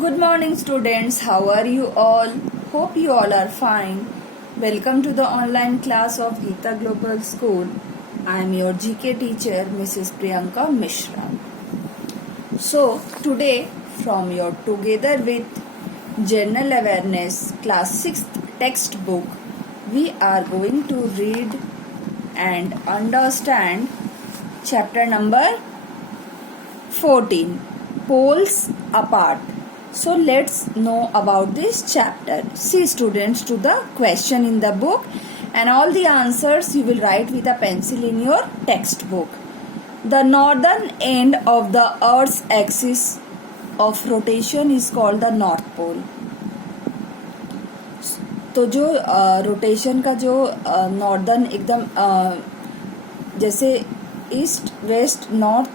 Good morning, students. How are you all? Hope you all are fine. Welcome to the online class of Geeta Global School. I am your GK teacher, Mrs. Priyanka Mishra. So, today, from your Together with General Awareness Class 6th textbook, we are going to read and understand chapter number 14, Poles Apart. So let's know about this chapter. See, students, to the question in the book, and all the answers you will write with a pencil in your textbook. The northern end of the Earth's axis of rotation is called the North Pole. तो जो rotation का जो northern एकदम जैसे east west north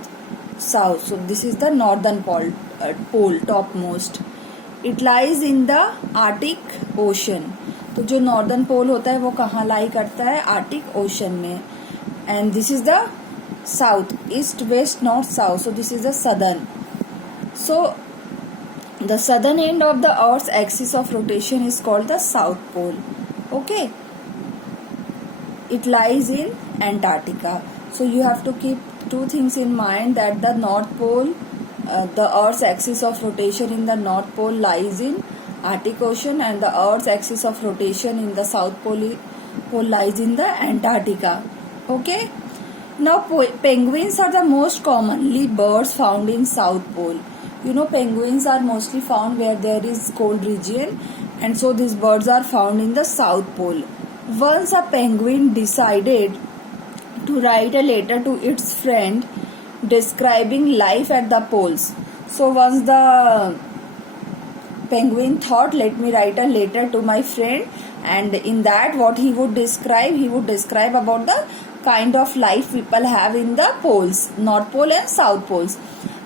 south, so this is the northern pole topmost. It lies in the Arctic Ocean. तो जो northern पोल होता है वो कहाँ लाई करता है? आर्टिक ओशन में. And this is the south, east west north south, so this is the southern. So the southern end of the Earth's axis of rotation is called the South Pole. Okay, it lies in Antarctica. So you have to keep two things in mind, that the North Pole, the Earth's axis of rotation in the North Pole lies in Arctic Ocean, and the Earth's axis of rotation in the South Pole lies in the Antarctica. Okay. Now penguins are the most commonly birds found in South Pole. You know, penguins are mostly found where there is cold region, and so these birds are found in the South Pole. Once a penguin decided to write a letter to its friend describing life at the poles. So once the penguin thought, let me write a letter to my friend, and in that what he would describe about the kind of life people have in the poles, North Pole and South Poles.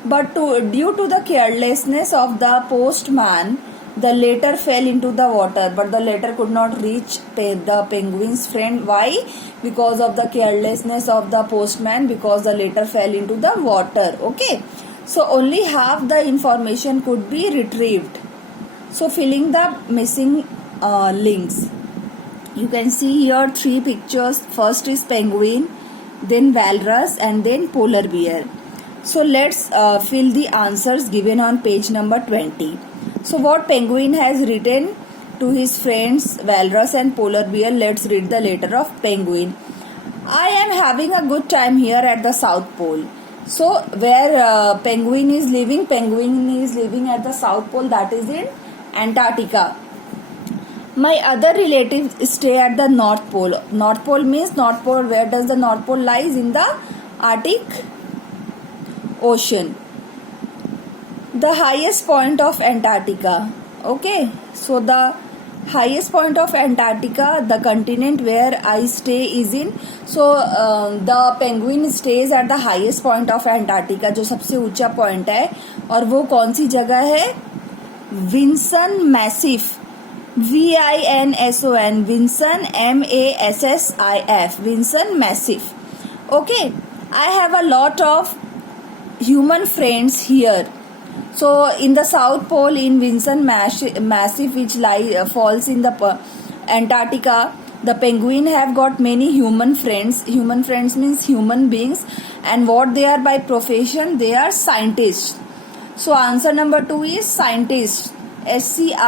But due to the carelessness of the postman, the letter fell into the water, but the letter could not reach the penguin's friend. Why? Because of the carelessness of the postman, because the letter fell into the water. Okay, so only half the information could be retrieved. So filling the missing links. You can see here three pictures. First is penguin, then walrus, and then polar bear. So let's fill the answers given on page number 20. So what penguin has written to his friends walrus and polar bear? Let's read the letter of penguin. I am having a good time here at the South Pole. So where penguin is living at the South Pole, that is in Antarctica. My other relatives stay at the North Pole. North Pole means North Pole. Where does the North Pole lies? In the Arctic Ocean. The highest point of Antarctica. Okay, so the highest point of Antarctica, the continent where I stay is in. So the penguin stays at the highest point of Antarctica, जो सबसे ऊंचा point है. और वो कौन सी जगह है? Vinson Massif, VINSON, Vinson MASSIF, Vinson Massif. Okay, I have a lot of human friends here. So in the South Pole, in Vinson Massif, which falls in the Antarctica, the penguin have got many human friends. Human friends means human beings, and what they are by profession? They are scientists. So answer number 2 is scientist, SCIENTISTS.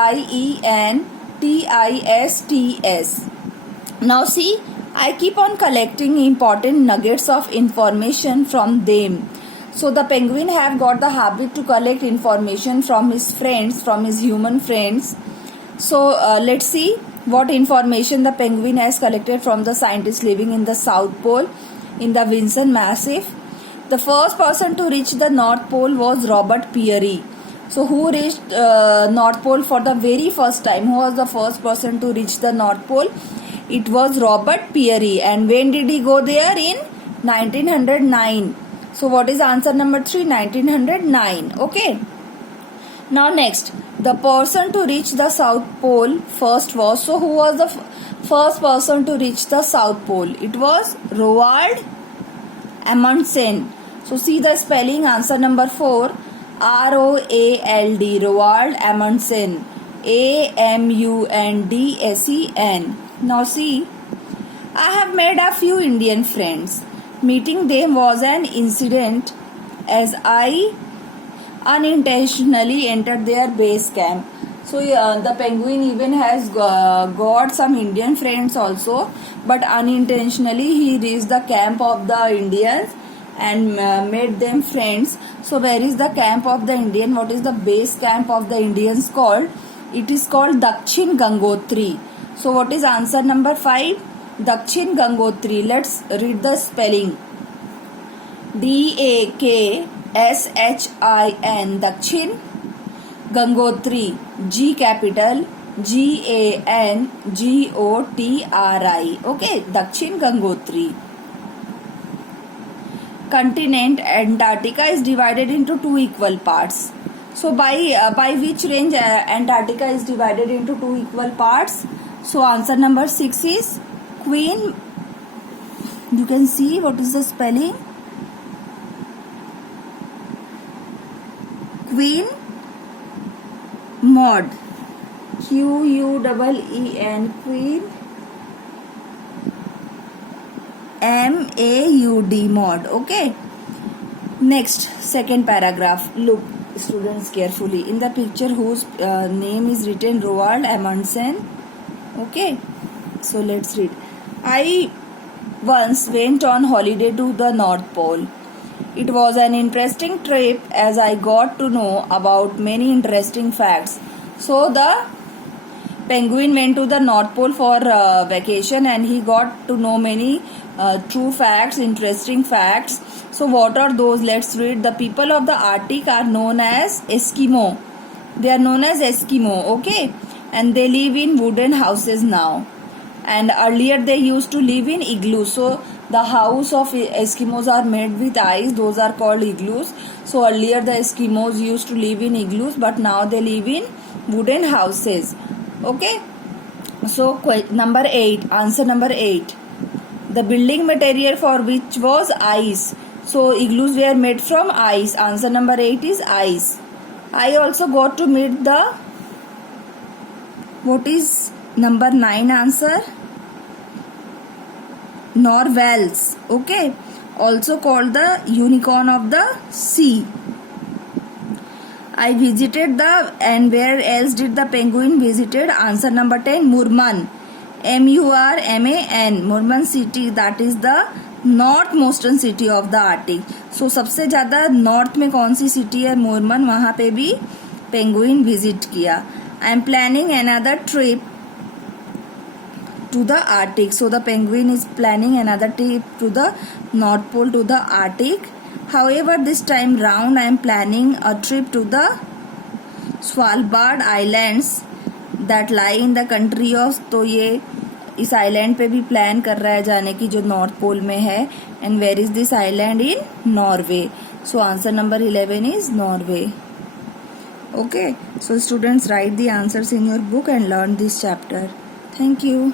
Now see, I keep on collecting important nuggets of information from them. So the penguin have got the habit to collect information from his friends, from his human friends. So let's see what information the penguin has collected from the scientists living in the South Pole, in the Vinson Massif. The first person to reach the North Pole was Robert Peary. So who reached North Pole for the very first time? Who was the first person to reach the North Pole? It was Robert Peary. And when did he go there? In 1909. So what is answer number 3? 1909. Okay. Now next, the person to reach the South Pole first was, so who was the first person to reach the South Pole? It was Roald Amundsen. So see the spelling, answer number 4. ROALD, Roald Amundsen. AMUNDSEN. Now see, I have made a few Indian friends. Meeting them was an incident as I unintentionally entered their base camp. So the penguin even has got some Indian friends also, but unintentionally he reached the camp of the Indians and made them friends. So where is the camp of the Indian? What is the base camp of the Indians called? It is called Dakshin Gangotri. So what is answer number 5? Dakshin Gangotri. Let's read the spelling. DAKSHIN, Dakshin. Gangotri, G capital, GANGOTRI. Okay, Dakshin Gangotri. Continent Antarctica is divided into 2 equal parts. So by which range Antarctica is divided into 2 equal parts? So answer number 6 is Queen. You can see what is the spelling. Queen Maud, QUEEN, Queen MAUD, Maud. Okay, next, second paragraph. Look students carefully in the picture whose name is written Roald Amundsen. Okay, so let's read. I once went on holiday to the North Pole. It was an interesting trip as I got to know about many interesting facts. So the penguin went to the North Pole for vacation and he got to know many true facts, interesting facts. So what are those? Let's read. The people of the Arctic are known as Eskimo. They are known as Eskimo, okay? And they live in wooden houses now. And earlier they used to live in igloos. So the house of Eskimos are made with ice. Those are called igloos. So earlier the Eskimos used to live in igloos, but now they live in wooden houses. Okay. So number 8. Answer number 8. The building material for which was ice. So igloos were made from ice. Answer number 8 is ice. I also got to meet the, what is number 9 answer? Narwhals. Okay, also called the unicorn of the sea. I visited the, and where else did the penguin visited? Answer number 10, Murman. MURMAN, Murman city, that is the northernmost city of the Arctic. So सबसे ज़्यादा north में कौन सी city है? मुरमन. वहाँ पे भी penguin visit किया. I am planning another trip to the Arctic. So the penguin is planning another trip to the North Pole, to the Arctic. However, this time round I am planning a trip to the Svalbard Islands that lie in the country of. तो ये इस island पे भी plan कर रहा है जाने की जो नॉर्थ पोल में है. And where is this island? In Norway. So answer number 11 is Norway. Okay, so students, write the answers in your book and learn this chapter. Thank you.